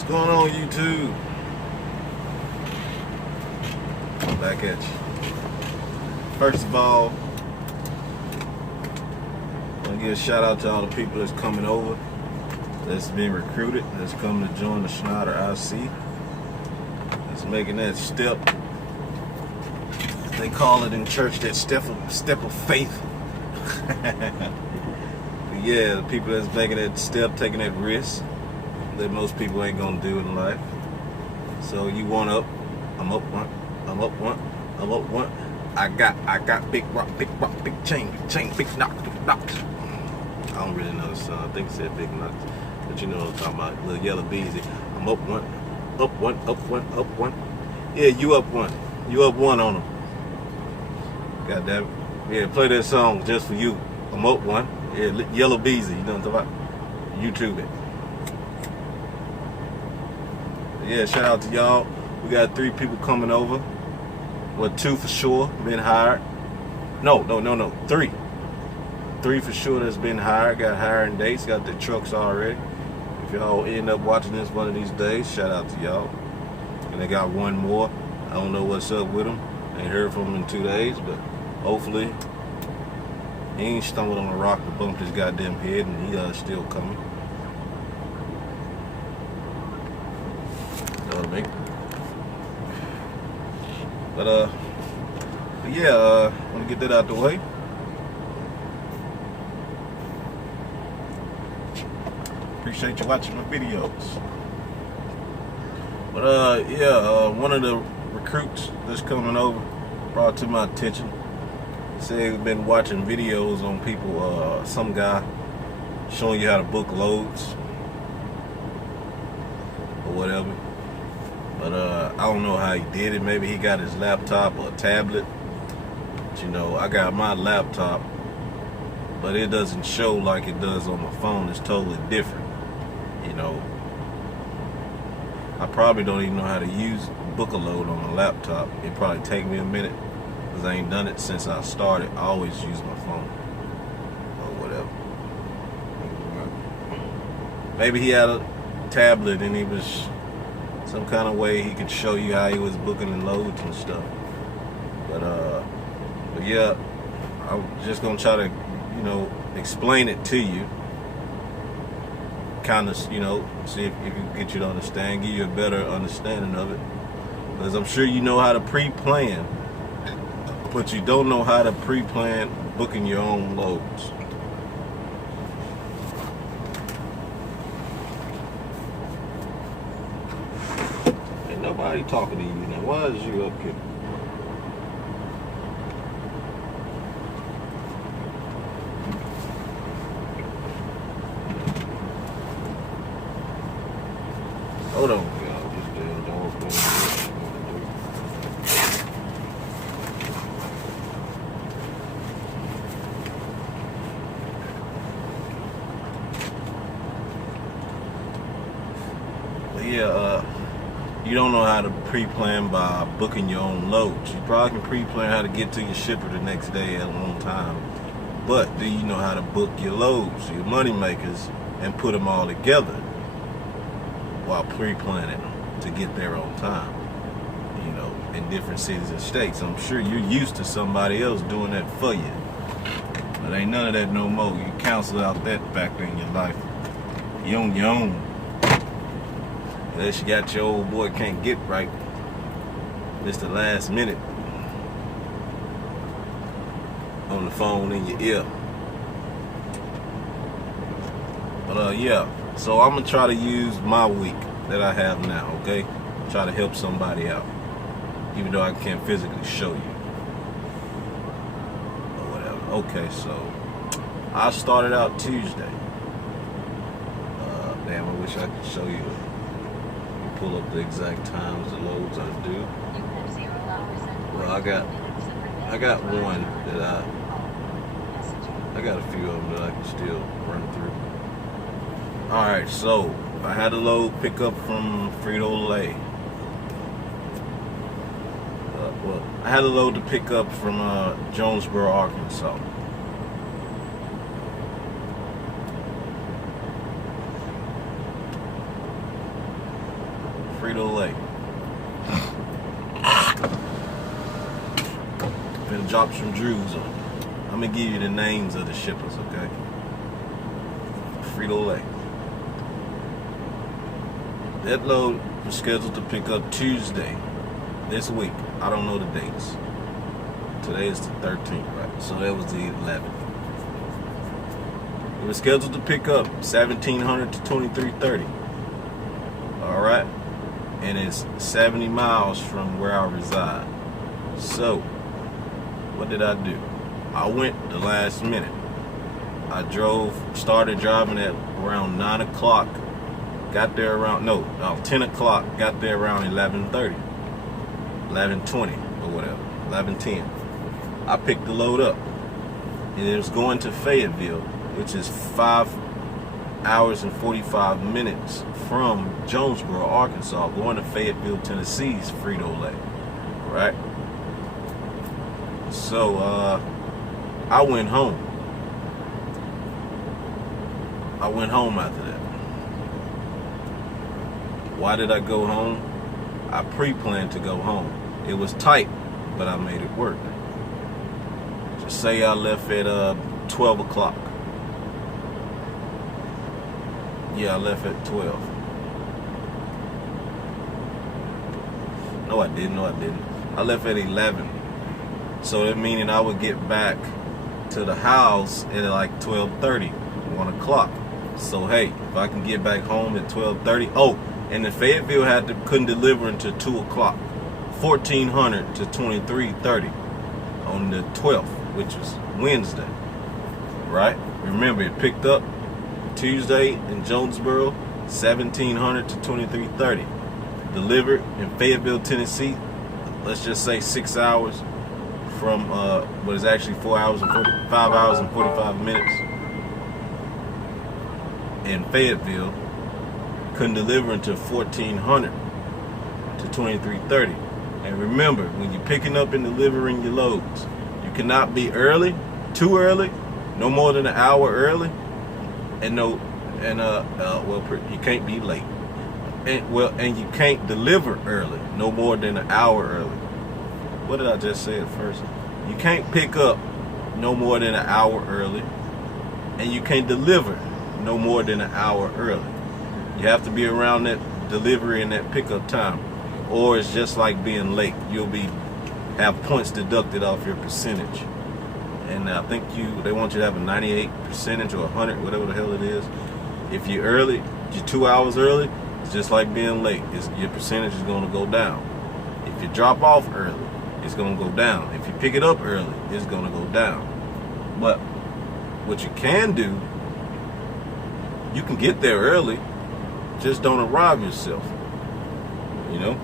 What's going on, YouTube? Back at you. First of all, I want to give a shout out to all the people that's coming over, that's being recruited, that's coming to join the Schneider IC, that's making that step. They call it in church that step of faith. Yeah, the people that's making that step, taking that risk that most people ain't gonna do in life. So you want up, I'm up one, I'm up one, I'm up one. I got big rock, big chain, big knock. I don't really know the song. I think it said big knocks, but you know what I'm talking about. Little yellow beezy. I'm up one, up one, up one, up one. Yeah, you up one. You up one on them. God damn it. Yeah, play that song just for you. I'm up one. Yeah, yellow beezy. You know what I'm talking about? YouTube it. Yeah, shout out to y'all. We got 3 people coming over. Well, 2 for sure been hired. No, 3. 3 for sure that's been hired. Got hiring dates. Got the trucks already. If y'all end up watching this one of these days, shout out to y'all. And they got 1 more. I don't know what's up with him. Ain't heard from him in 2 days, but hopefully he ain't stumbled on a rock to bump his goddamn head, and he still coming. You know what I mean? But yeah, want to get that out the way. Appreciate you watching my videos. But yeah, one of the recruits that's coming over brought to my attention. Said he's been watching videos on people, some guy showing you how to book loads or whatever. But I don't know how he did it. Maybe he got his laptop or a tablet. But, you know, I got my laptop, but it doesn't show like it does on my phone. It's totally different. You know, I probably don't even know how to book a load on my laptop. It probably take me a minute, because I ain't done it since I started. I always use my phone or whatever. Maybe he had a tablet and he was some kind of way he could show you how he was booking the loads and stuff. But yeah, I'm just gonna try to, you know, explain it to you. Kind of, you know, see if it can get you to understand, give you a better understanding of it. Because I'm sure you know how to pre-plan, but you don't know how to pre-plan booking your own loads. Ain't nobody talking to you now. Why is you up here? Hold on, y'all. Just don't open it. Yeah, you don't know how to pre-plan by booking your own loads. You probably can pre-plan how to get to your shipper the next day at on time. But do you know how to book your loads, your money makers, and put them all together while pre-planning them to get there on time? You know, in different cities and states. I'm sure you're used to somebody else doing that for you. But ain't none of that no more. You cancel out that factor in your life. You on your own. Unless you got your old boy can't get right. It's the last minute on the phone in your ear. But yeah, so I'm gonna try to use my week that I have now, okay? Try to help somebody out, even though I can't physically show you or whatever. Okay, so I started out Tuesday. Damn, I wish I could show you. Pull up the exact times the loads I do. Well, I got one that I got a few of them that I can still run through. All right, so I had a load pick up from Frito-Lay. Well, I had a load to pick up from Jonesboro, Arkansas. Frito-Lay. Gonna drop some Drews on. I'm gonna give you the names of the shippers, okay? Frito-Lay. That load was scheduled to pick up Tuesday this week. I don't know the dates. Today is the 13th, right? So that was the 11th. It was scheduled to pick up 1700 to 2330. All right, and it's 70 miles from where I reside. So, what did I do? I went the last minute. I started driving at around 9 o'clock. Got there around 10 o'clock. Got there around 11:30, 11:20 or whatever, 11:10. I picked the load up, and it was going to Fayetteville, which is 5 hours and 45 minutes from Jonesboro, Arkansas, going to Fayetteville, Tennessee's Frito-Lay, right? So I went home. I went home after that. Why did I go home? I pre-planned to go home. It was tight, but I made it work. Just say I left at 12 o'clock. Yeah, I left at 12. No, I didn't. I left at 11. So that meaning I would get back to the house at like 12:30, 1 o'clock. So hey, if I can get back home at 12:30. Oh, and the Fayetteville couldn't deliver until 2 o'clock. 1400 to 2330 on the 12th, which was Wednesday. Right? Remember, it picked up Tuesday in Jonesboro, 1700 to 2330. Delivered in Fayetteville, Tennessee, let's just say 6 hours from what is actually 5 hours and 45 minutes. In Fayetteville, couldn't deliver until 1400 to 2330. And remember, when you're picking up and delivering your loads, you cannot be early, too early, no more than an hour early, and you can't be late. And you can't deliver early, no more than an hour early. What did I just say at first? You can't pick up no more than an hour early, and you can't deliver no more than an hour early. You have to be around that delivery and that pickup time, or it's just like being late. You'll have points deducted off your percentage. And I think they want you to have a 98 percentage or 100, whatever the hell it is. If you're early, you're 2 hours early, it's just like being late. Your percentage is going to go down. If you drop off early, it's going to go down. If you pick it up early, it's going to go down. But what you can do, you can get there early, just don't arrive yourself. You know,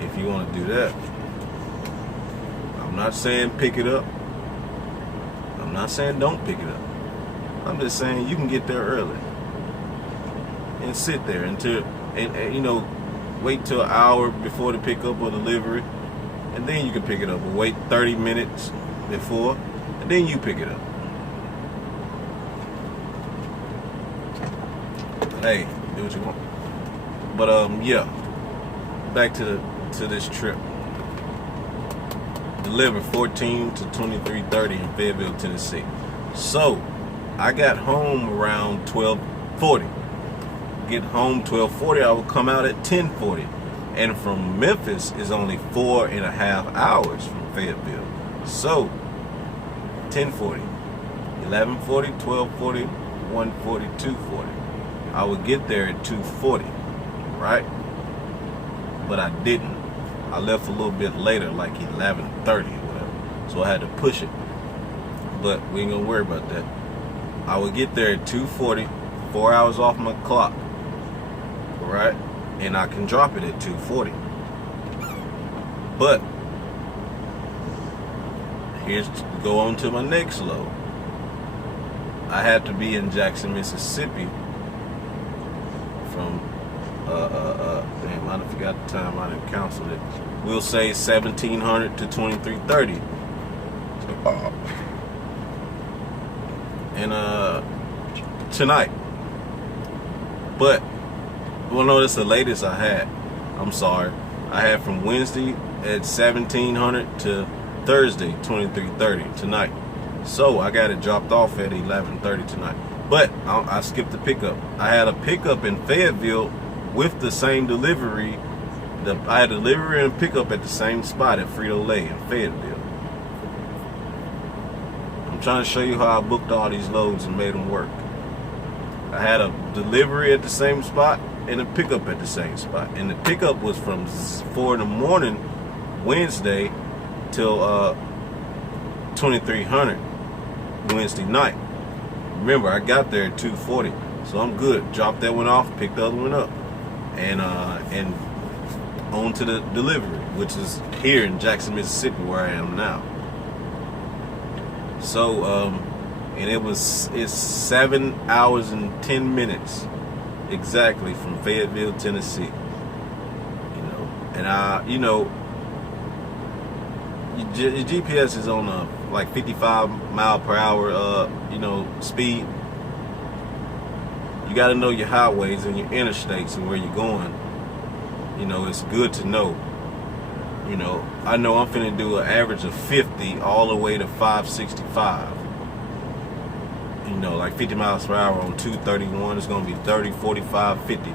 if you want to do that. I'm not saying pick it up. I'm not saying don't pick it up. I'm just saying you can get there early and sit there until, and wait till an hour before the pickup or delivery, and then you can pick it up. Or wait 30 minutes before, and then you pick it up. Hey, do what you want. But yeah, back to this trip. Delivered 14 to 23:30 in Fayetteville, Tennessee. So I got home around 12:40. Get home 12:40. I would come out at 10:40. And from Memphis is only 4.5 hours from Fayetteville. So 10:40, 11:40, 12:40, 1:40, 2:40. I would get there at 2:40, right? But I didn't. I left a little bit later, like 11:30 or whatever. So I had to push it. But we ain't gonna worry about that. I would get there at 2:40, 4 hours off my clock, right? And I can drop it at 2:40. But go on to my next load. I had to be in Jackson, Mississippi from damn, I forgot the time. I didn't cancel it. We'll say 1700 to 23:30. And tonight. But Well, no, that's the latest I had. I'm sorry. I had from Wednesday at 1700 to Thursday 2330 tonight. So I got it dropped off at 11:30 tonight. But I skipped the pickup. I had a pickup in Fayetteville with the same delivery. I had a delivery and pickup at the same spot at Frito-Lay in Fayetteville. I'm trying to show you how I booked all these loads and made them work. I had a delivery at the same spot and a pickup at the same spot. And the pickup was from 4 in the morning Wednesday till 2300 Wednesday night. Remember, I got there at 2:40, so I'm good. Dropped that one off, picked the other one up, and on to the delivery, which is here in Jackson, Mississippi, where I am now. So, and it's 7 hours and 10 minutes exactly from Fayetteville, Tennessee. And your GPS is on a like 55 mile per hour, speed. You got to know your highways and your interstates and where you're going. It's good to know. I know I'm finna do an average of 50 all the way to 565. Like 50 miles per hour on 231. It's gonna be 30, 45, 50.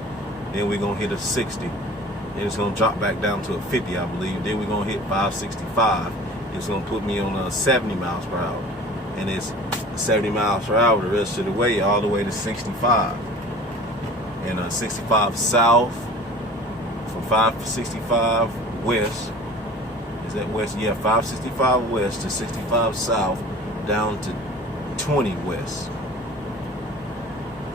Then we're gonna hit a 60. Then it's gonna drop back down to a 50, I believe. Then we're gonna hit 565. It's gonna put me on 70 miles per hour. And it's 70 miles per hour the rest of the way, all the way to 65. And 65 south, from 565 west. Is that west? Yeah, 565 west to 65 south, down to 20 west.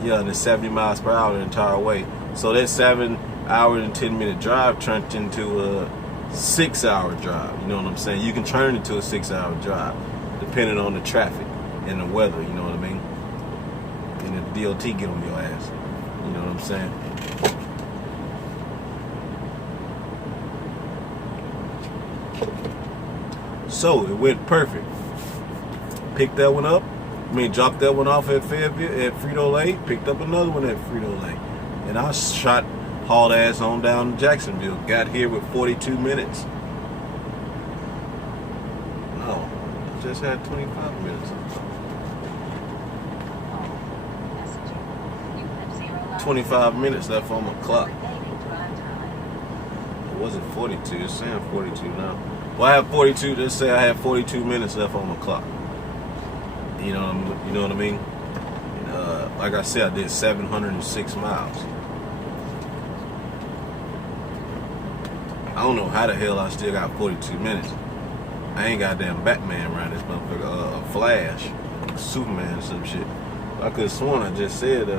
Yeah, and it's 70 miles per hour the entire way. So that 7 hour and 10 minute drive turned into a 6 hour drive. You know what I'm saying? You can turn it to a 6 hour drive depending on the traffic and the weather, you know what I mean? And if the DOT get on your ass, you know what I'm saying? So it went perfect. Picked that one up. Dropped that one off at Fayetteville, at Frito-Lay. Picked up another one at Frito-Lay. And I hauled ass on down to Jacksonville. Got here with 42 minutes. No, I just had 25 minutes. 25 minutes left on my clock. It wasn't 42. It's saying 42 now. Well, I have 42. Let's say I have 42 minutes left on my clock. You know what I mean? Like I said, I did 706 miles. I don't know how the hell I still got 42 minutes. I ain't got damn Batman around this motherfucker. Flash, Superman, some shit. I could have sworn I just said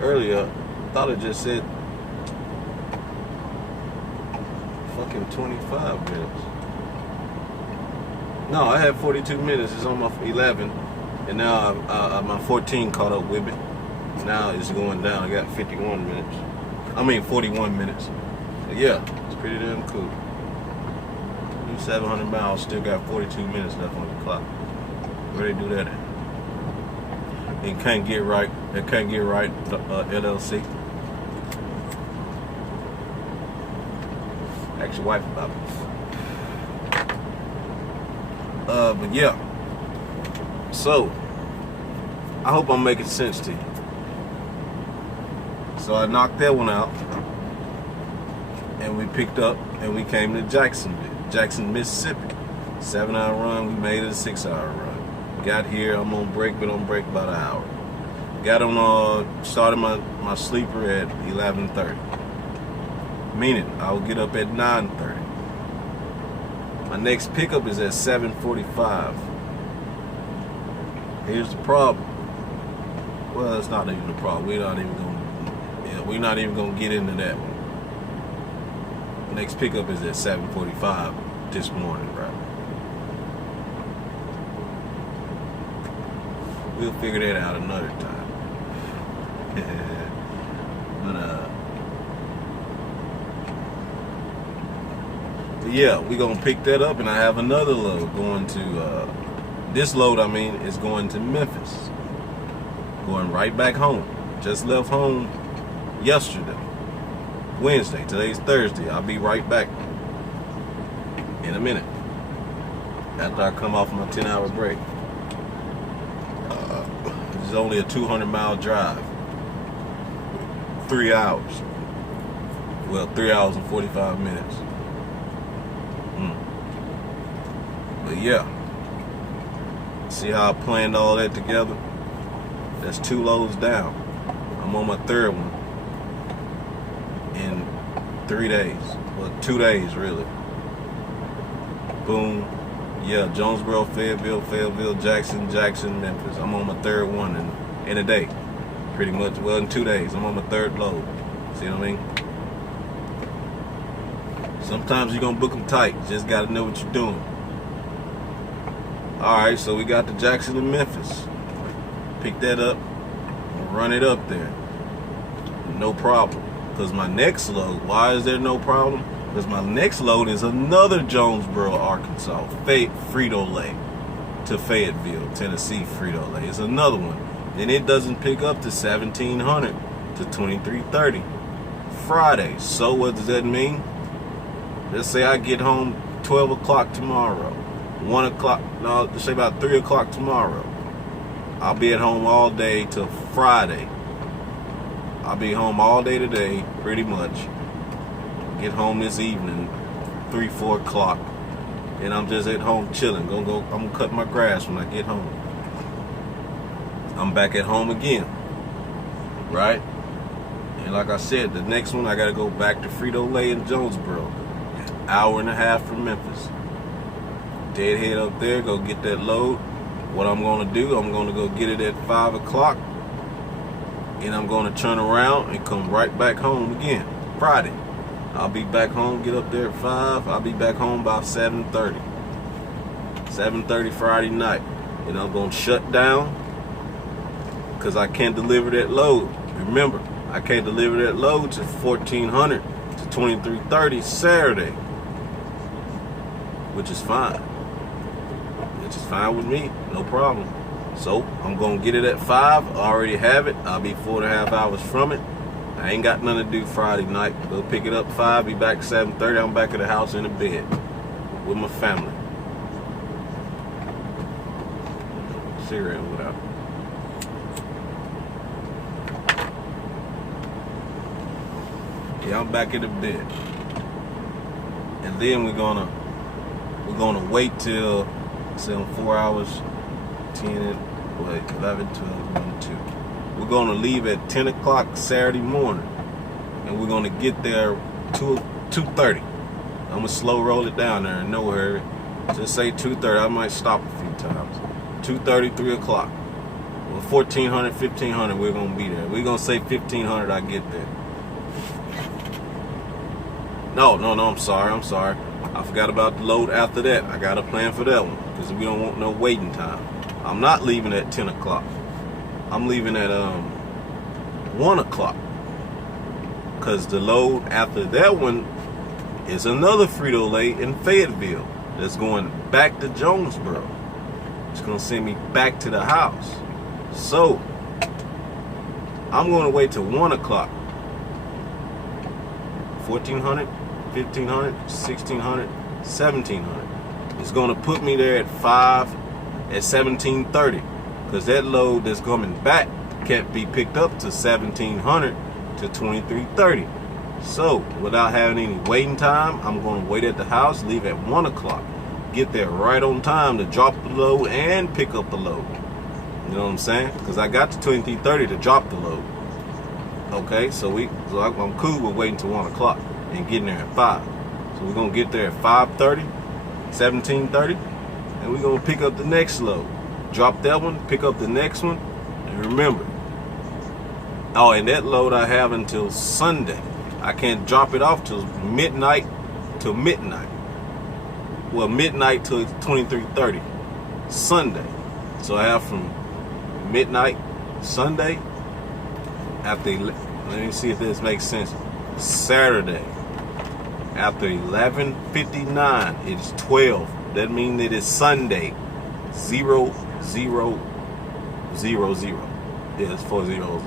earlier. Thought it just said fucking 25 minutes. No, I had 42 minutes. It's on my 11, and now my 14 caught up with me. Now it's going down. I got 41 minutes. 41 minutes. But yeah, it's pretty damn cool. 700 miles, still got 42 minutes left on the clock. Where they do that at? It can't get right. It can't get right. LLC. Ask your wife about it. But yeah. So I hope I'm making sense to you. So I knocked that one out, and we picked up and we came to Jackson, Mississippi. 7 hour run. We made it a 6 hour run. Got here. I'm on break, but on break about an hour. Got on. Started my sleeper at 11:30. Meaning I'll get up at 9:30. My next pickup is at 7:45. Here's the problem. Well, it's not even a problem. We're not even gonna get into that one. Next pickup is at 7:45 this morning, right? We'll figure that out another time. But yeah, we're gonna pick that up, and I have another load going to. This load, is going to Memphis. Going right back home. Just left home yesterday. Wednesday. Today's Thursday. I'll be right back in a minute after I come off my 10-hour break. This is only a 200-mile drive. 3 hours. Well, 3 hours and 45 minutes. But yeah. See how I planned all that together? That's 2 loads down. I'm on my 3rd one in 3 days. Well, 2 days really. Boom. Yeah, Jonesboro, Fayetteville, Jackson, Memphis. I'm on my 3rd one in a day. Pretty much. Well, in 2 days. I'm on my 3rd load. See what I mean? Sometimes you're going to book them tight. Just got to know what you're doing. Alright, so we got the Jackson and Memphis. Pick that up. Run it up there. No problem. Because my next load, why is there no problem? Because my next load is another Jonesboro, Arkansas, Frito-Lay to Fayetteville, Tennessee, Frito-Lay. It's another one. And it doesn't pick up to 1700 to 2330 Friday. So what does that mean? Let's say I get home 12 o'clock tomorrow. 1 o'clock, no, let's say about 3 o'clock tomorrow. I'll be at home all day till Friday. I'll be home all day today, pretty much. Get home this evening, 3, 4 o'clock. And I'm just at home chilling. I'm gonna cut my grass when I get home. I'm back at home again. Right? And like I said, the next one I gotta go back to Frito-Lay in Jonesboro. Hour and a half from Memphis. Deadhead up there, go get that load. What I'm gonna do, I'm gonna go get it at 5 o'clock. And I'm gonna turn around and come right back home again. Friday. I'll be back home, get up there at 5. I'll be back home by 7:30. 7:30 Friday night. And I'm gonna shut down because I can't deliver that load. Remember, I can't deliver that load to 1400 to 2330 Saturday. Which is fine. Which is fine with me, no problem. So I'm gonna get it at 5. I already have it. I'll be 4.5 hours from it. I ain't got nothing to do Friday night. Go pick it up 5, be back 7:30. I'm back at the house in the bed with my family. Cigarette without. Yeah, I'm back in the bed. And then we're gonna wait till, say, 4 hours, 10, 11, 12, 1, 2. We're gonna leave at 10 o'clock Saturday morning, and we're gonna get there 2:30. I'm gonna slow roll it down there in no hurry. Just say 2:30. I might stop a few times. 2:30, 3 o'clock. Well, 1400, 1500. We're gonna be there. We're gonna say 1500. I get there. No. I'm sorry. I forgot about the load after that. I got a plan for that one because we don't want no waiting time. I'm not leaving at 10 o'clock. I'm leaving at 1 o'clock because the load after that one is another Frito-Lay in Fayetteville that's going back to Jonesboro. It's going to send me back to the house. So I'm going to wait till 1 o'clock. 1400, 1500, 1600, 1700. It's going to put me there at 5 at 1730 because that load that's coming back can't be picked up to 1700 to 2330. So without having any waiting time, I'm going to wait at the house, leave at 1 o'clock, get there right on time to drop the load and pick up the load. You know what I'm saying? Because I got to 2330 to drop the load. Okay, so I'm cool with waiting till 1 o'clock and getting there at 5. So we're going to get there at 5:30, 17:30, and we're going to pick up the next load. Drop that one, pick up the next one, and remember, and that load I have until Sunday. I can't drop it off till midnight till midnight. Well, midnight till 23:30 Sunday. So I have from midnight Sunday after, let me see if this makes sense, Saturday after 11:59, it's 12. That means it is Sunday 0, 0, 0, 0. Yeah, it's 4 zeros.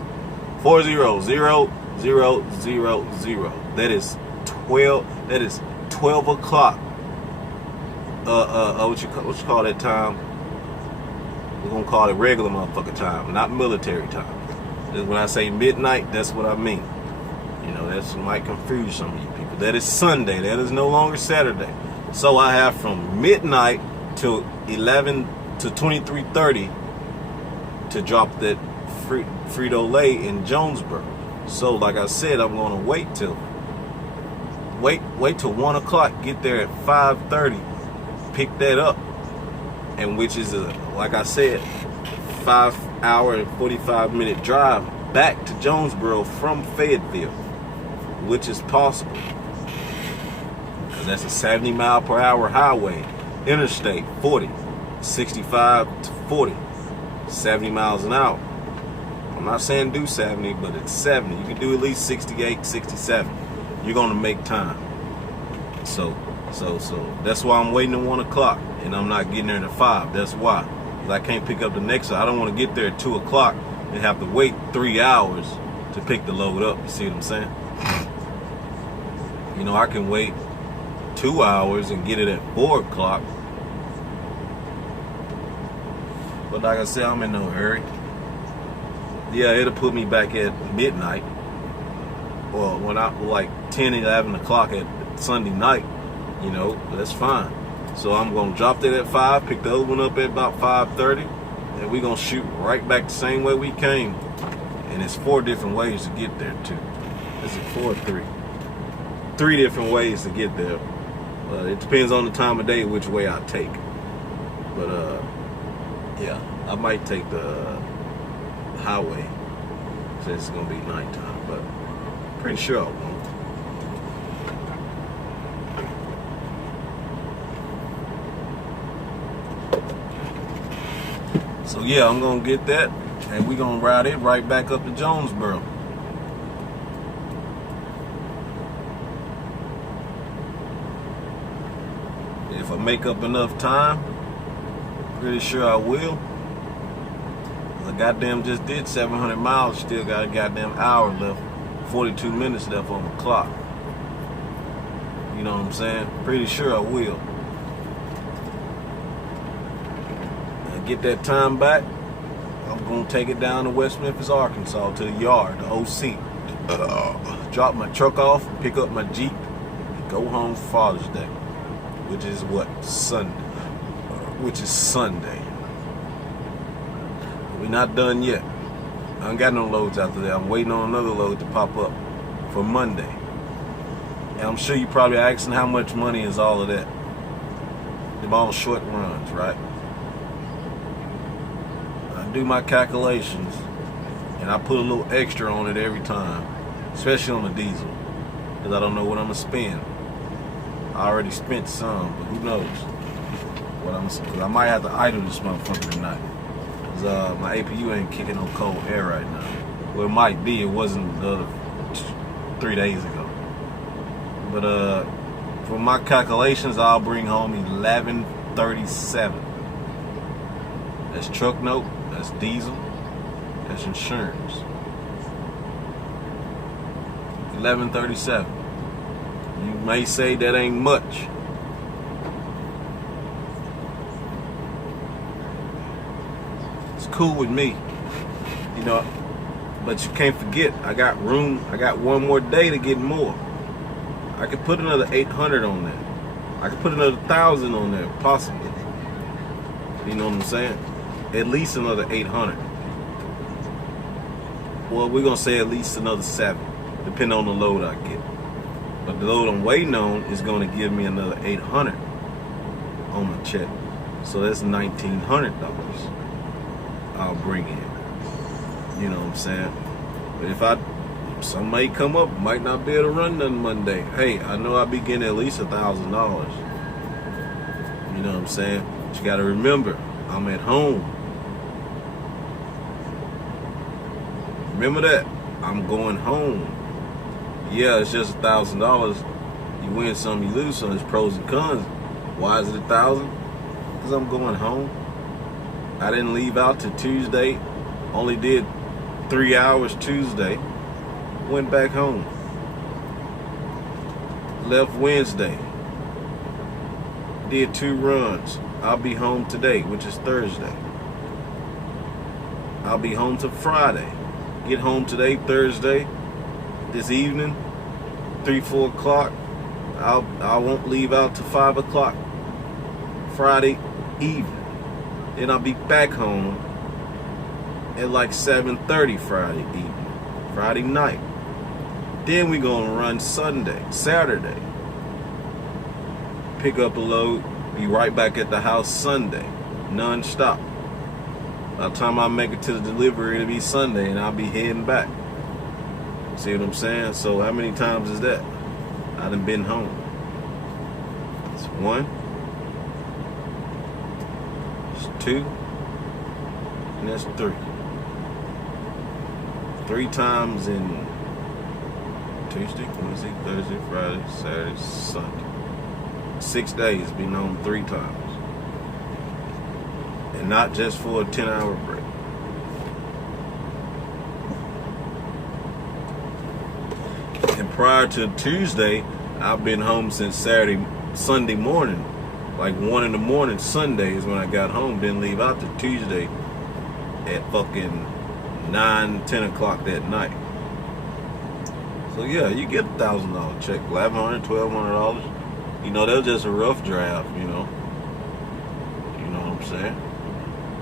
4 0 0 That is 12. That is 12 o'clock. What you call that time? We're gonna call it regular motherfucker time, not military time. When I say midnight, that's what I mean. You know, that might confuse some of you people. That is Sunday. That is no longer Saturday. So I have from midnight to 11 to 23:30 to drop that Frito-Lay in Jonesboro. So like I said, I'm gonna wait till 1 o'clock. Get there at 5:30. Pick that up, and which is like I said, 5 hour and 45-minute drive back to Jonesboro from Fayetteville, which is possible because that's a 70-mile-per-hour highway, interstate 40, 65 to 40, 70 miles an hour. I'm not saying do 70, but it's 70. You can do at least 68, 67. You're gonna make time. So that's why I'm waiting at 1 o'clock, and I'm not getting there at 5. That's why. Because I can't pick up the next one. I don't want to get there at 2 o'clock and have to wait 3 hours to pick the load up. You see what I'm saying? You know, I can wait 2 hours and get it at 4 o'clock. But like I said, I'm in no hurry. Yeah, it'll put me back at midnight. Or when I like 10, 11 o'clock at Sunday night. You know, that's fine. So I'm gonna drop that at 5, pick the other one up at about 5:30, and we're gonna shoot right back the same way we came. And it's 4 different ways to get there too. Is it 4 or 3? 3 different ways to get there. It depends on the time of day which way I take. But yeah, I might take the highway since it's gonna be nighttime, but pretty sure I won't. So yeah, I'm gonna get that, and we're gonna ride it right back up to Jonesboro. If I make up enough time, pretty sure I will. I goddamn just did 700 miles, still got a goddamn hour left, 42 minutes left on the clock. You know what I'm saying? Pretty sure I will. Get that time back, I'm gonna take it down to West Memphis, Arkansas, to the yard, the OC. Drop my truck off, pick up my Jeep, and go home for Father's Day, which is what? Sunday. We're not done yet. I ain't got no loads after that. I'm waiting on another load to pop up for Monday. And I'm sure you probably asking how much money is all of that. Them all short runs, right? Do my calculations, and I put a little extra on it every time, especially on the diesel, because I don't know what I'm gonna spend. I already spent some, but who knows what I'm? Because I might have to idle this motherfucker tonight, because my APU ain't kicking no cold air right now. Well, it might be. It wasn't the other 3 days ago. But for my calculations, I'll bring home 1137. That's truck note. That's diesel. That's insurance. 1137. You may say that ain't much. It's cool with me, you know. But you can't forget, I got room. I got one more day to get more. I could put another 800 on there. I could put another 1,000 on there, possibly. You know what I'm saying? At least another 800. Well, we're gonna say at least another 7, depending on the load I get. But the load I'm waiting on is gonna give me another 800 on my check. So that's $1,900 I'll bring in. You know what I'm saying? But if some may come up, might not be able to run nothing Monday. Hey, I know I'll be getting at least $1,000. You know what I'm saying? But you gotta remember, I'm at home. Remember that. I'm going home. Yeah, it's just $1,000. You win some, you lose some. There's pros and cons. Why is it 1,000? Because I'm going home. I didn't leave out till Tuesday. Only did 3 hours Tuesday. Went back home. Left Wednesday. Did 2 runs. I'll be home today, which is Thursday. I'll be home till Friday. Get home today, Thursday, this evening, 3, 4 o'clock. I won't leave out till 5 o'clock Friday evening. Then I'll be back home at like 7:30 Friday evening, Friday night. Then we gonna run Saturday. Pick up a load, be right back at the house Sunday, non-stop. By the time I make it to the delivery, it'll be Sunday and I'll be heading back. See what I'm saying? So how many times is that? I done been home. It's 1, it's 2, and that's 3. 3 times in Tuesday, Wednesday, Thursday, Friday, Saturday, Sunday. 6 days, been home 3 times. And not just for a 10-hour break. And prior to Tuesday, I've been home since Sunday morning. Like 1 in the morning, Sunday is when I got home. Didn't leave out till Tuesday at fucking 9, 10 o'clock that night. So yeah, you get $1,000 check, $1,100, $1,200. You know, that was just a rough draft, you know. You know what I'm saying?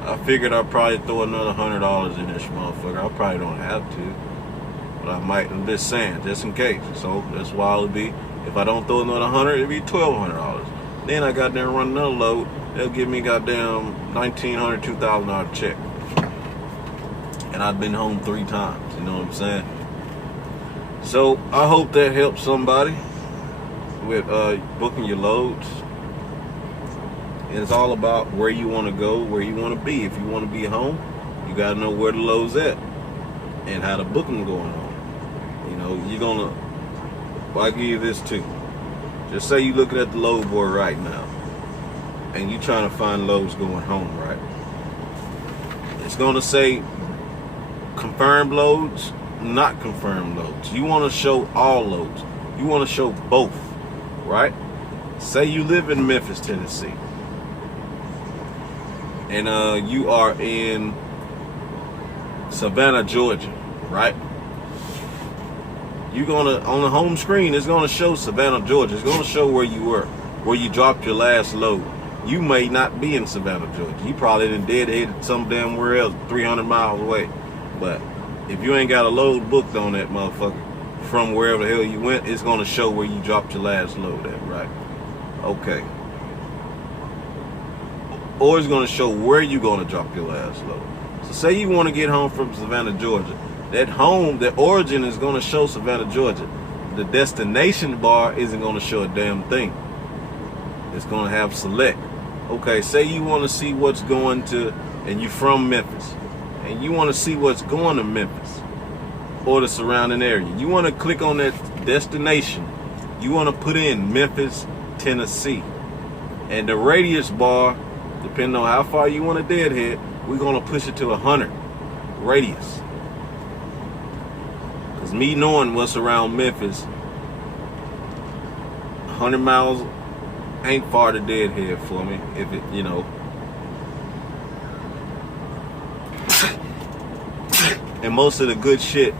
I figured I'd probably throw another $100 in this motherfucker. I probably don't have to, but I might. I'm just saying, just in case. So that's why it'll be. If I don't throw another $100, it'll be $1,200. Then I got there and run another load. They'll give me goddamn $1,900, $2,000 check. And I've been home 3 times. You know what I'm saying? So I hope that helps somebody with booking your loads. It's all about where you want to go, where you want to be. If you want to be home, you got to know where the load's at and how the booking going on. You know, you're going to, well, I'll give you this too. Just say you're looking at the load board right now and you're trying to find loads going home, right? It's going to say confirmed loads, not confirmed loads. You want to show all loads. You want to show both, right? Say you live in Memphis, Tennessee, and you are in Savannah, Georgia, right? You're gonna, on the home screen, it's gonna show Savannah, Georgia. It's gonna show where you were, where you dropped your last load. You may not be in Savannah, Georgia. You probably done deadheaded some damn where else, 300 miles away. But if you ain't got a load booked on that motherfucker from wherever the hell you went, it's gonna show where you dropped your last load at, right? Okay. Or it's gonna show where you're gonna drop your last load. So say you want to get home from Savannah, Georgia. That home, the origin is gonna show Savannah, Georgia. The destination bar isn't gonna show a damn thing. It's gonna have select. Okay, say you want to see what's going to, and you're from Memphis, and you want to see what's going to Memphis or the surrounding area. You want to click on that destination. You want to put in Memphis, Tennessee, and the radius bar, depending on how far you want to deadhead, we're gonna push it to 100 radius. Cause me knowing what's around Memphis, 100 miles ain't far to deadhead for me. If it, you know. And most of the good shit,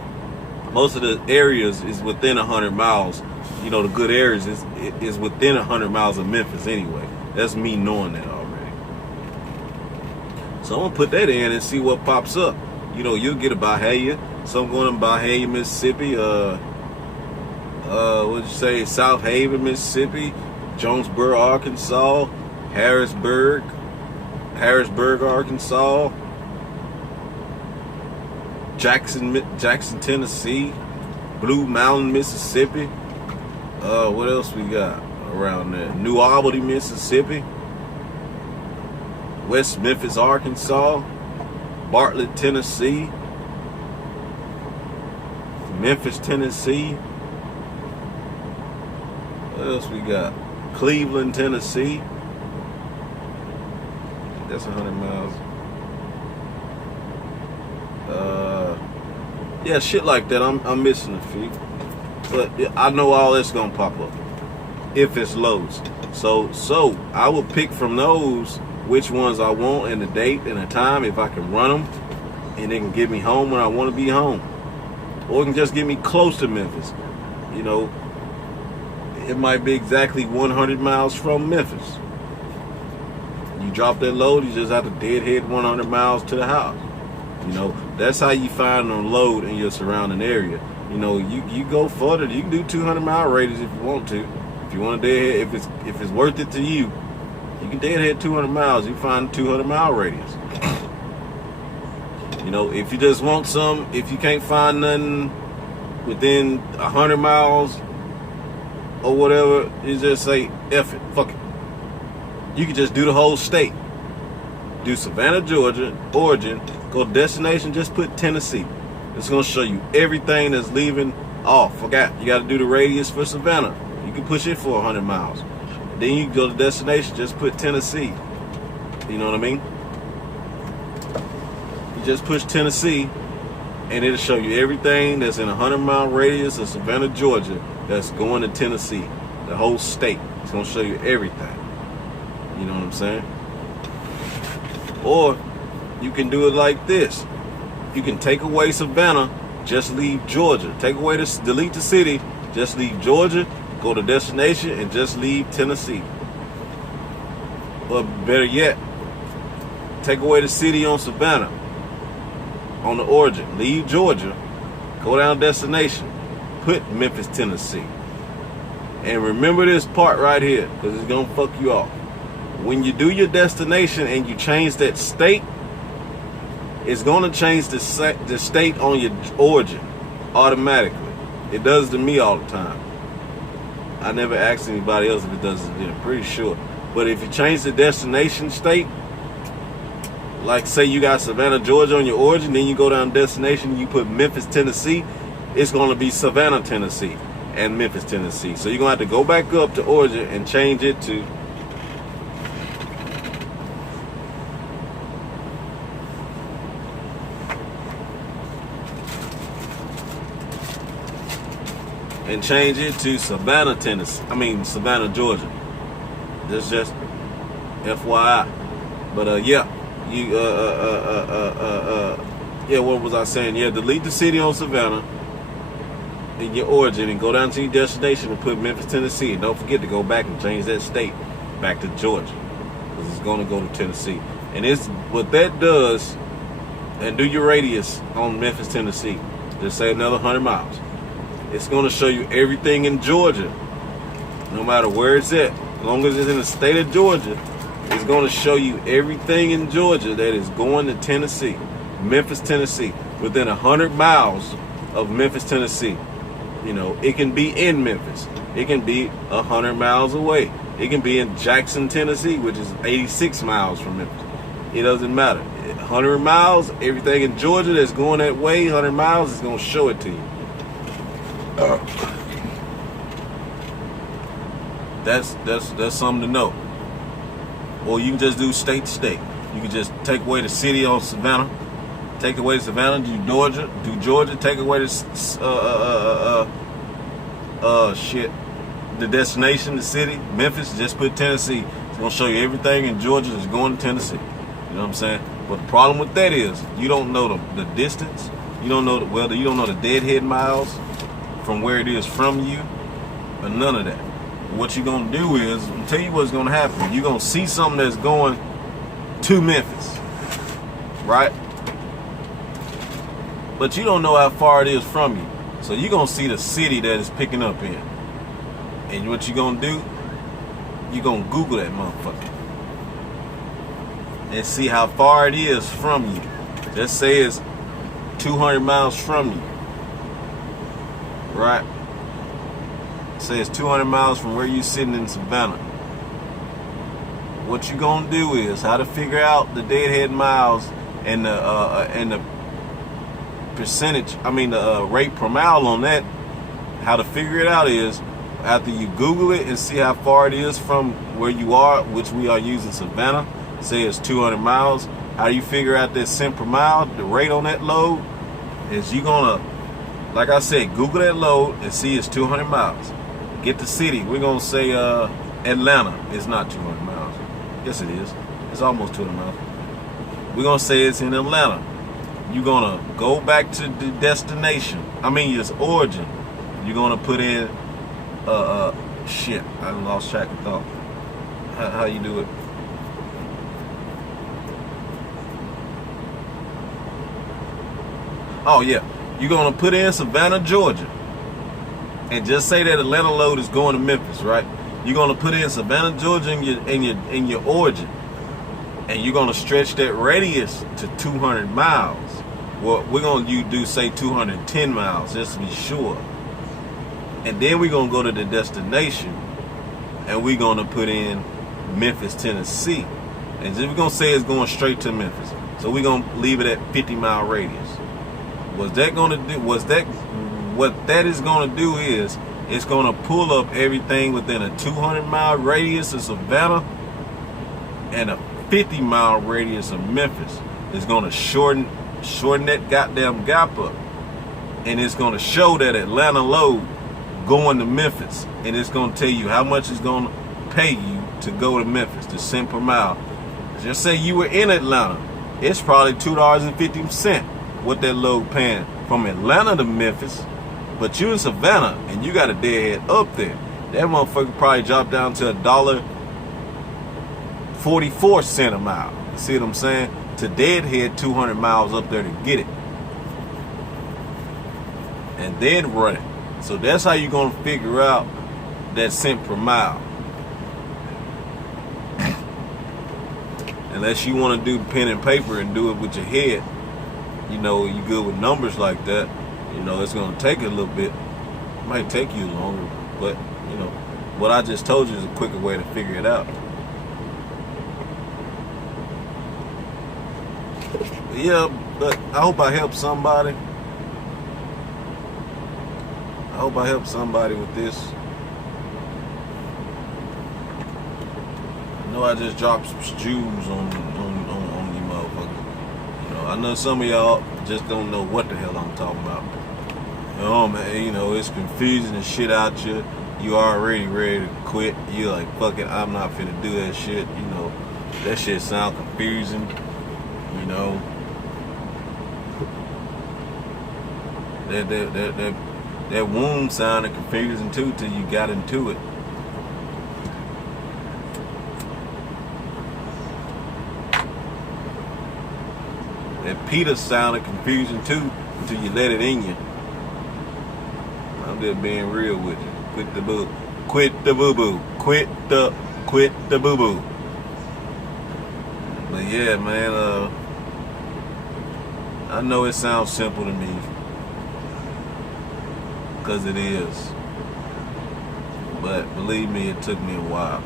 most of the areas is within 100 miles. You know, the good areas is within 100 miles of Memphis anyway. That's me knowing that already. So I'm gonna put that in and see what pops up. You know, you'll get a Bahia. Some going to Bahia, Mississippi. What'd you say? South Haven, Mississippi. Jonesboro, Arkansas. Harrisburg, Arkansas. Jackson, Tennessee. Blue Mountain, Mississippi. What else we got around there? New Albany, Mississippi. West Memphis, Arkansas. Bartlett, Tennessee. Memphis, Tennessee. What else we got? Cleveland, Tennessee. That's 100 miles. Yeah, shit like that. I'm missing a few, but I know all that's gonna pop up if it's loads. So I will pick from those which ones I want and the date and the time if I can run them, and they can get me home when I want to be home, or it can just get me close to Memphis. You know, it might be exactly 100 miles from Memphis. You drop that load, you just have to deadhead 100 miles to the house. You know, that's how you find a load in your surrounding area. You know, you go further. You can do 200-mile radius if you want to. If you want to deadhead, if it's worth it to you, you can deadhead 200 miles. You find a 200-mile radius. You know, if you just want some, if you can't find nothing within 100 miles or whatever, you just say, F it, fuck it. You can just do the whole state. Do Savannah, Georgia, origin, go destination, just put Tennessee. It's going to show you everything that's leaving off. Forgot, you got to do the radius for Savannah. You can push it for 100 miles. Then you go to destination, just put Tennessee. You know what I mean? You just push Tennessee, and it'll show you everything that's in a 100-mile radius of Savannah, Georgia, that's going to Tennessee. The whole state. It's going to show you everything. You know what I'm saying? Or you can do it like this. You can take away Savannah, just leave Georgia. Take away delete the city, just leave Georgia, go to destination, and just leave Tennessee. Or better yet, take away the city on Savannah, on the origin, leave Georgia, go down destination, put Memphis, Tennessee. And remember this part right here, because it's going to fuck you off. When you do your destination and you change that state, it's going to change the state on your origin automatically. It does to me all the time. I never asked anybody else if it does it. I'm pretty sure. But if you change the destination state, like say you got Savannah, Georgia on your origin, then you go down destination, you put Memphis, Tennessee, it's going to be Savannah, Tennessee and Memphis, Tennessee. So you're going to have to go back up to origin and change it to Savannah, Tennessee. Savannah, Georgia. That's just FYI. But yeah, you yeah. What was I saying? Yeah, delete the city on Savannah in your origin and go down to your destination and put Memphis, Tennessee. And don't forget to go back and change that state back to Georgia, because it's going to go to Tennessee. And it's what that does. And do your radius on Memphis, Tennessee. Just say another 100 miles. It's going to show you everything in Georgia, no matter where it's at. As long as it's in the state of Georgia, it's going to show you everything in Georgia that is going to Tennessee, Memphis, Tennessee, within 100 miles of Memphis, Tennessee. You know, it can be in Memphis. It can be 100 miles away. It can be in Jackson, Tennessee, which is 86 miles from Memphis. It doesn't matter. 100 miles, everything in Georgia that's going that way, 100 miles, is going to show it to you. That's something to know. Or you can just do state to state. You can just take away the city on Savannah, take away Savannah, do Georgia, take away the the destination, the city, Memphis, just put Tennessee. It's gonna show you everything in Georgia that's going to Tennessee. You know what I'm saying? But the problem with that is you don't know the distance. You don't know you don't know the deadhead miles from where it is from you, or none of that. What you're gonna do is, I'll tell you what's gonna happen. You're gonna see something that's going to Memphis, right? But you don't know how far it is from you. So you're gonna see the city that it's picking up in. And what you're gonna do, you're gonna Google that motherfucker and see how far it is from you. Just say it's 200 miles from you. Right? Say it's 200 miles from where you're sitting in Savannah. What you're gonna do is how to figure out the deadhead miles and the percentage. The rate per mile on that. How to figure it out is after you Google it and see how far it is from where you are, which we are using Savannah. Say it's 200 miles. How do you figure out that cent per mile, the rate on that load? Is you gonna like I said, Google that load and see it's 200 miles. Get the city. We're gonna say Atlanta is not 200 miles. Yes, it is. It's almost 200 miles. We're gonna say it's in Atlanta. You're gonna go back to the destination. I mean, its origin. You're gonna put in shit. I lost track of thought. How you do it? Oh yeah, you're gonna put in Savannah, Georgia, and just say that Atlanta load is going to Memphis, right? You're gonna put in Savannah, Georgia in your origin, and you're gonna stretch that radius to 200 miles. Well, we're gonna do say 210 miles just to be sure, and then we're gonna go to the destination, and we're gonna put in Memphis, Tennessee, and then we're gonna say it's going straight to Memphis. So we're gonna leave it at 50-mile radius. What that is gonna do is it's gonna pull up everything within a 200-mile radius of Savannah and a 50-mile radius of Memphis. It's gonna shorten that goddamn gap up, and it's gonna show that Atlanta load going to Memphis, and it's gonna tell you how much it's gonna pay you to go to Memphis, the cent per mile. Just say you were in Atlanta, it's probably $2.50 what that load paying from Atlanta to Memphis, but you in Savannah and you got a deadhead up there. That motherfucker probably dropped down to $1.44 a mile. You see what I'm saying? To deadhead 200 miles up there to get it, and then run it. So that's how you're gonna figure out that cent per mile. Unless you want to do pen and paper and do it with your head, you know, you good with numbers like that, you know, it's going to take a little bit. It might take you longer, but, you know, what I just told you is a quicker way to figure it out. But yeah, but I hope I helped somebody. I hope I helped somebody with this. I know I just dropped some jewels on you motherfuckers. You know, I know some of y'all just don't know what the hell I'm talking about. Oh man, you know, it's confusing the shit out you. You already ready to quit. You like, fuck it, I'm not finna do that shit. You know, that shit sound confusing. You know, that womb sounded confusing too till you got into it. That Peter sounded confusing too until you let it in you. I'm just being real with you. Quit the boo. Quit the boo boo. Quit the boo boo. But yeah, man, I know it sounds simple to me, because it is. But believe me, it took me a while.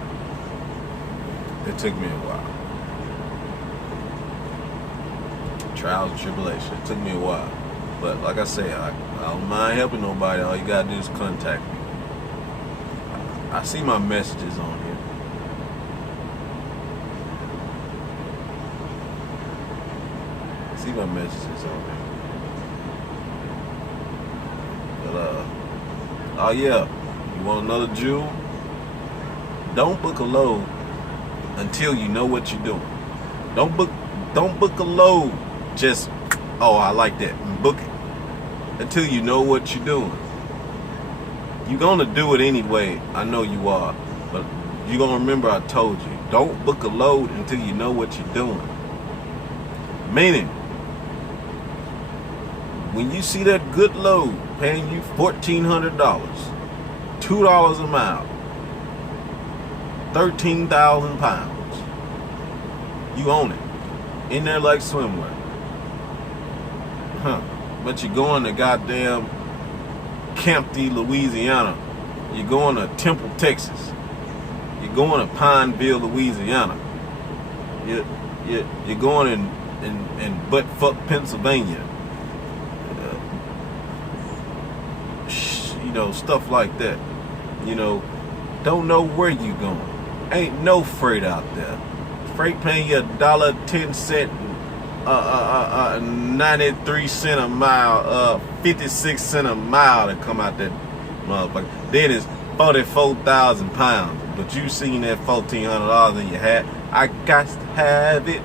It took me a while. Trials and tribulation. It took me a while. But like I say, I don't mind helping nobody. All you gotta do is contact me. I see my messages on here. I see my messages on here. But oh yeah, you want another jewel? Don't book a load until you know what you're doing. Don't book a load just, oh, I like that, and book it until you know what you're doing. You're gonna do it anyway, I know you are, but you're gonna remember I told you, don't book a load until you know what you're doing. Meaning, when you see that good load paying you $1,400, $2 a mile, 13,000 pounds, you own it. In there like swimwear. But you're going to goddamn Campty, Louisiana. You're going to Temple, Texas. You're going to Pineville, Louisiana. You're going in buttfuck, Pennsylvania. You know, stuff like that. You know, don't know where you going. Ain't no freight out there. Freight paying you $1.10, 93 cents a mile, 56 cents a mile to come out that motherfucker. Then it's 44,000 pounds. But you seen that $1,400 in your hat. I got to have it.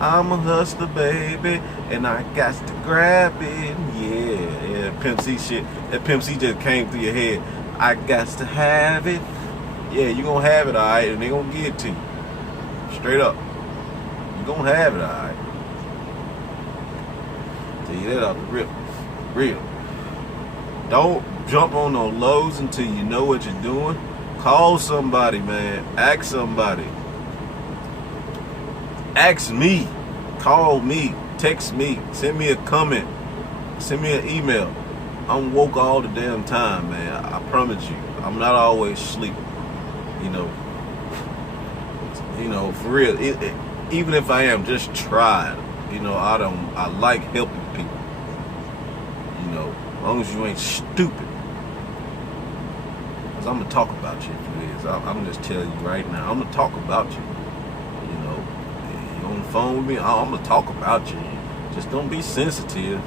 I'm a hustler, baby, and I got to grab it. Yeah, Pimp C shit. That Pimp C just came through your head. I got to have it. Yeah, you gonna have it, alright, and they gonna give it to you. Straight up. You gonna have it, alright. Tell you that off the rip. Real. Don't jump on no lows until you know what you're doing. Call somebody, man. Ask somebody. Ask me. Call me. Text me. Send me a comment. Send me an email. I'm woke all the damn time, man. I promise you. I'm not always asleep. You know, for real. Even if I am, just try it. I like helping people. As long as you ain't stupid. Because I'm going to talk about you if you is. I'm just telling you right now. I'm going to talk about you. You on the phone with me, I'm going to talk about you. Just don't be sensitive.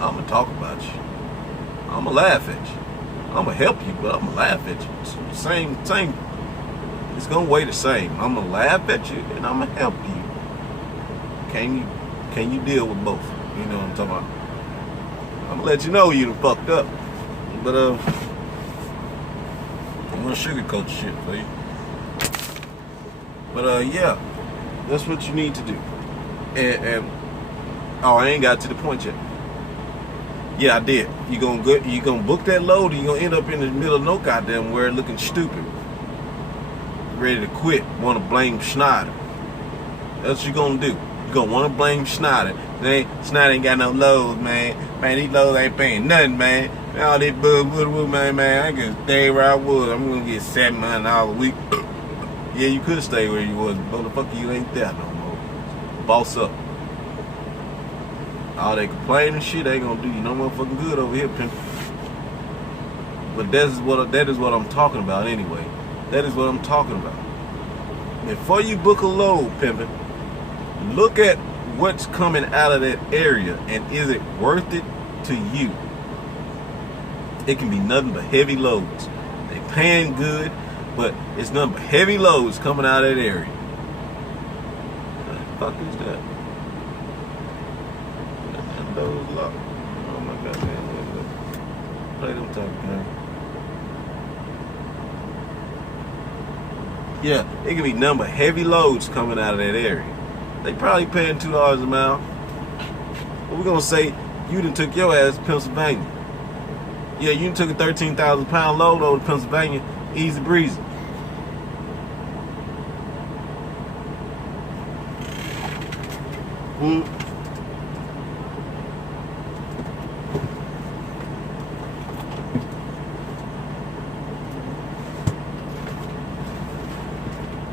I'm going to talk about you. I'm going to laugh at you. I'm going to help you, but I'm going to laugh at you. It's same. It's going to weigh the same. I'm going to laugh at you, and I'm going to help you. Can you deal with both? You know what I'm talking about? I'm going to let you know you done fucked up. But, I'm going to sugarcoat shit for you. But, yeah. That's what you need to do. And I ain't got to the point yet. Yeah, I did. You gonna book that load, or you gonna end up in the middle of no goddamn where looking stupid. Ready to quit, wanna blame Schneider. That's what you gonna do. You gonna wanna blame Schneider. Schneider ain't got no loads, man. Man, these loads ain't paying nothing, man. All this bull, man. I can stay where I was. I'm gonna get $700 a week. Yeah, you could stay where you was, but motherfucker, you ain't there no more. Boss up. All they complaining and shit ain't gonna do you no motherfucking good over here, pimp. But that is what I'm talking about anyway. That is what I'm talking about. Before you book a load, pimpin', look at what's coming out of that area and is it worth it to you? It can be nothing but heavy loads. They paying good, but it's nothing but heavy loads coming out of that area. What the fuck is that? That door's locked. Oh my goddamn. Play them type of game. Yeah, it can be nothing but heavy loads coming out of that area. They probably paying $2 a mile. But we're gonna say you done took your ass to Pennsylvania. Yeah, you done took a 13,000 pound load over to Pennsylvania, easy breezy.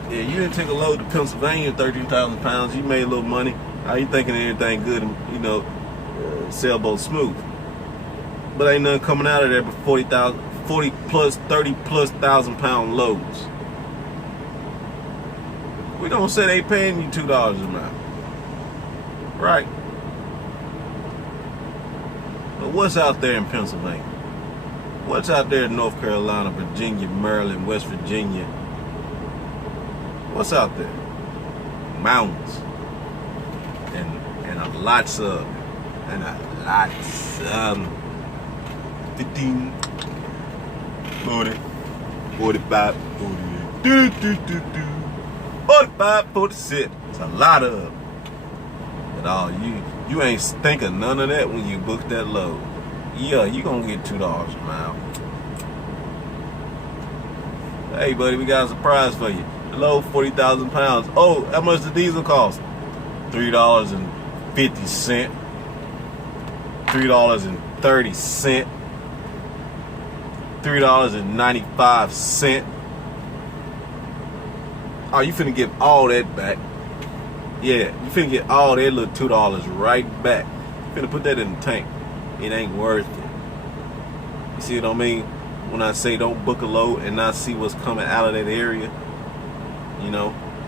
Yeah, you didn't take a load to Pennsylvania, 13,000 pounds. You made a little money. How you thinking everything good and, sailboat smooth? But ain't nothing coming out of there but 40 plus, 30 plus thousand pound loads. We don't say they paying you $2 a mile. Right? But what's out there in Pennsylvania? What's out there in North Carolina, Virginia, Maryland, West Virginia? What's out there? Mountains. And a lots of. 15, 40, 45, 48, 45, 46. It's a lot of them. But you ain't think of none of that when you book that load. Yeah, you gonna get $2 a mile. Hey buddy, we got a surprise for you. The load 40,000 pounds. Oh, how much the diesel cost? $3.50. $3.30. $3.95. Oh, you finna get all that back. Yeah, you finna get all that little $2 right back. You finna put that in the tank. It ain't worth it. You see what I mean? When I say don't book a load and not see what's coming out of that area.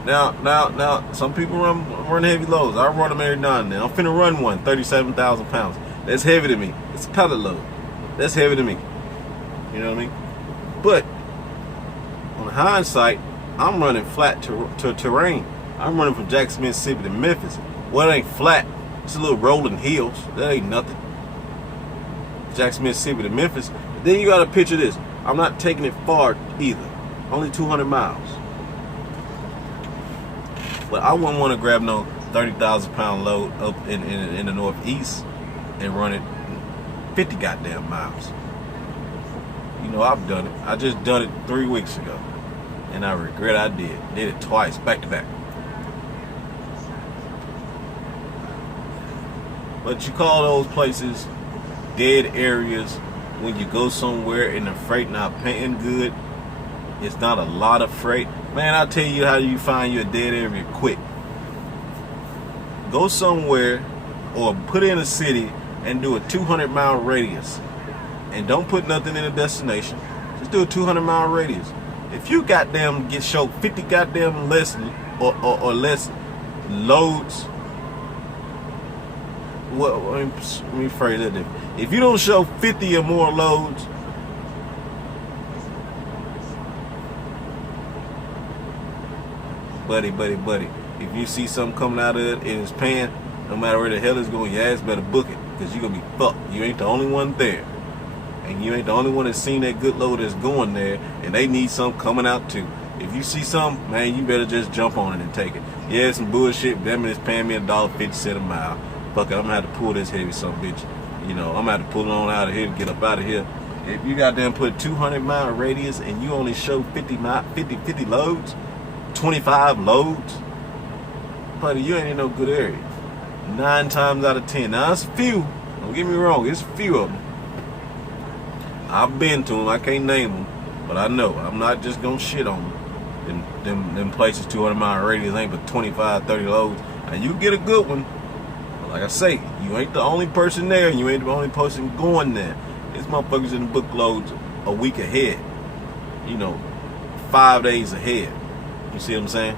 Now, some people run heavy loads. I run them every now and then. I'm finna run one, 37,000 pounds. That's heavy to me. It's a pallet load. That's heavy to me. You know what I mean? But on hindsight, I'm running flat to terrain. I'm running from Jackson, Mississippi to Memphis. Well, it ain't flat. It's a little rolling hills. That ain't nothing. Jackson, Mississippi to Memphis. Then you gotta picture this. I'm not taking it far either. Only 200 miles. But I wouldn't want to grab no 30,000 pound load up in the Northeast and run it 50 goddamn miles. You know, I've done it. I just done it 3 weeks ago. And I regret I did. Did it twice, back to back. But you call those places dead areas when you go somewhere and the freight not paying good. It's not a lot of freight. Man, I'll tell you how you find your dead area quick. Go somewhere or put in a city and do a 200-mile radius. And don't put nothing in a destination. Just do a 200-mile radius. If you goddamn get show 50 goddamn less or less loads, well, let me phrase that different. If you don't show 50 or more loads, buddy, if you see something coming out of it and it's paying, no matter where the hell it's going, your ass better book it, because you're going to be fucked. You ain't the only one there. And you ain't the only one that's seen that good load that's going there, and they need something coming out too. If you see something, man, you better just jump on it and take it. Yeah, some bullshit, that means it's paying me $1.50 a mile. Fuck it, I'm gonna have to pull this heavy son bitch. You know, I'm gonna have to pull it on out of here to get up out of here. If you goddamn put 200-mile radius and you only show 50 loads, 25 loads, buddy, you ain't in no good area. 9 times out of 10. Now, it's few. Don't get me wrong, it's few of them. I've been to them. I can't name them, but I know. I'm not just gonna shit on them. Them places 200-mile radius ain't but 25, 30 loads, and you get a good one. But like I say, you ain't the only person there, and you ain't the only person going there. These motherfuckers in the book loads a week ahead. You know, 5 days ahead. You see what I'm saying?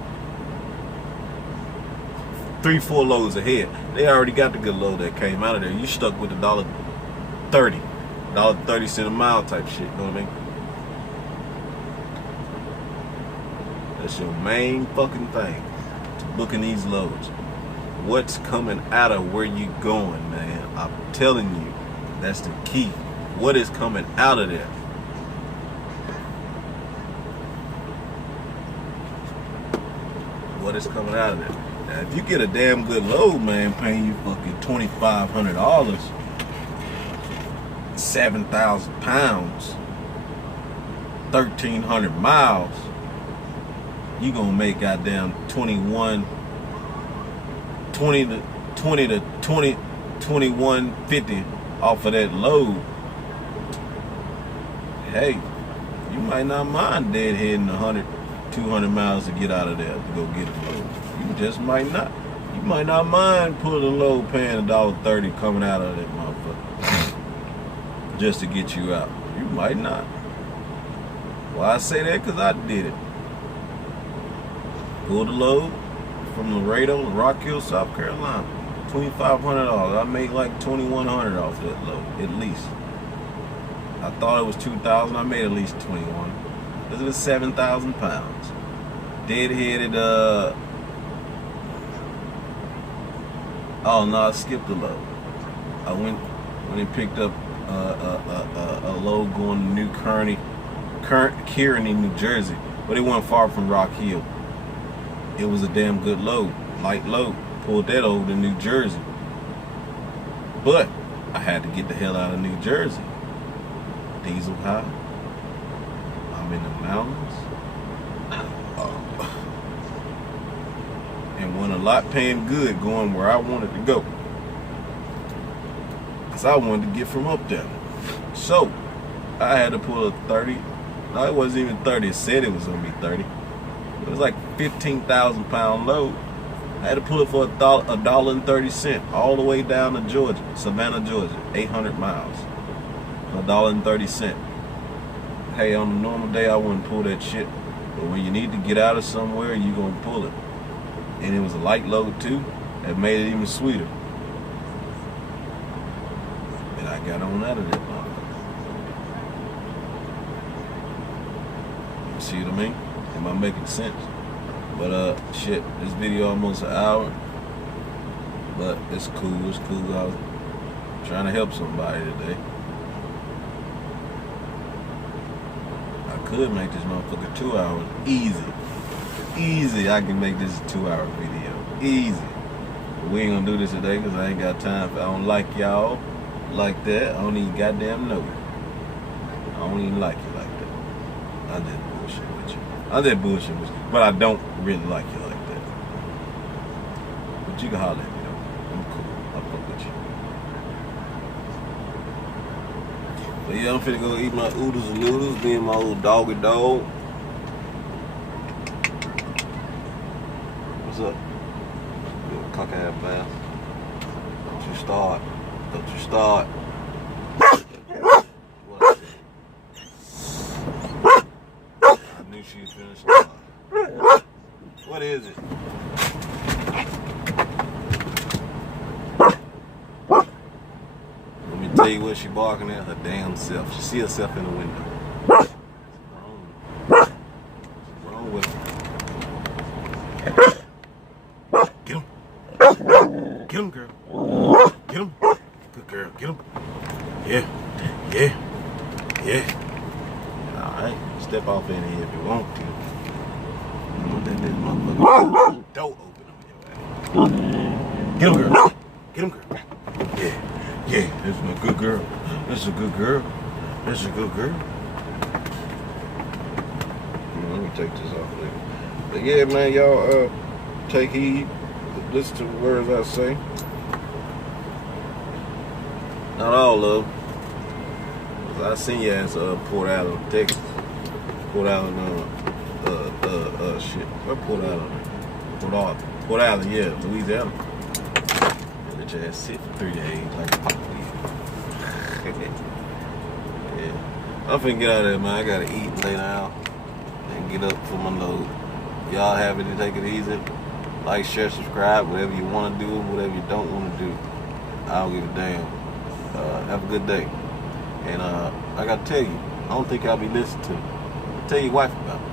3-4 loads ahead. They already got the good load that came out of there. You stuck with $1.30. $1.30 a mile type shit, you know what I mean? That's your main fucking thing to booking these loads. What's coming out of where you going, man? I'm telling you, that's the key. What is coming out of there? What is coming out of there? Now, if you get a damn good load, man, paying you fucking $2,500, 7,000 pounds, 1,300 miles, you gonna make goddamn 2150 off of that load. Hey, you might not mind deadheading 100, 200 miles to get out of there to go get a load. You just might not. You might not mind pulling a load paying $1.30 coming out of that motherfucker just to get you out. You might not. Why I say that? Because I did it. Pulled a load from Laredo to Rock Hill, South Carolina. $2,500. I made like $2,100 off that load, at least. I thought it was $2,000. I made at least $21. This was 7,000 pounds. Deadheaded. Oh no, I skipped the load. I went and picked up a load going to New Kearney, New Jersey, but it wasn't far from Rock Hill. It was a damn good load, light load. Pulled that over to New Jersey, but I had to get the hell out of New Jersey. Diesel high. I'm in the mountains, and wasn't a lot paying good going where I wanted to go, because I wanted to get from up there. So I had to pull a 30. No, it wasn't even 30. It said it was gonna be 30. It was like 15,000 pound load. I had to pull it for $1.30 all the way down to Georgia, Savannah, Georgia, 800 miles, $1.30. Hey, on a normal day I wouldn't pull that shit, but when you need to get out of somewhere, you gonna pull it. And it was a light load too. That made it even sweeter. I got on out of that motherfucker. You see what I mean? Am I making sense? But shit, this video almost an hour. But it's cool, it's cool. I was trying to help somebody today. I could make this motherfucker 2 hours. Easy, I can make this a 2-hour video. Easy. But we ain't gonna do this today because I ain't got time for, I don't like y'all like that. I don't even goddamn know you. I don't even like you like that. I did bullshit with you. But I don't really like you like that. But you can holler at me though. I'm cool. I'll fuck with you. So yeah, I'm finna go eat my oodles and noodles, me and my little doggy dog. What's up? You cock-ass bass. Don't you start. Don't you start. I knew she was finna start. What is it? Let me tell you what she barking at, her damn self. She see herself in the window. What's wrong with her? Get him. Get him, girl. Get him. Good girl. Get him. Yeah. Alright. Step off in here if you want to. I'm gonna let this motherfucker door open on your ass. Get him, girl. Get him, girl. Yeah. This is a good girl. This is a good girl. Let me take this off later. But yeah, man, y'all take heed. Listen to the words I say. Not all of them. I seen your ass Port Allen, Texas. Port Allen, shit. Where Port Allen? Port Allen, yeah, Louisiana. Let your ass sit for 3 days like a pop. Yeah. I'm finna get out of there, man. I gotta eat and lay down and get up for my load. Y'all have it to take it easy. Like, share, subscribe, whatever you want to do, whatever you don't want to do. I don't give a damn. Have a good day. And I gotta tell you, I don't think I'll be listening to. Tell your wife about it.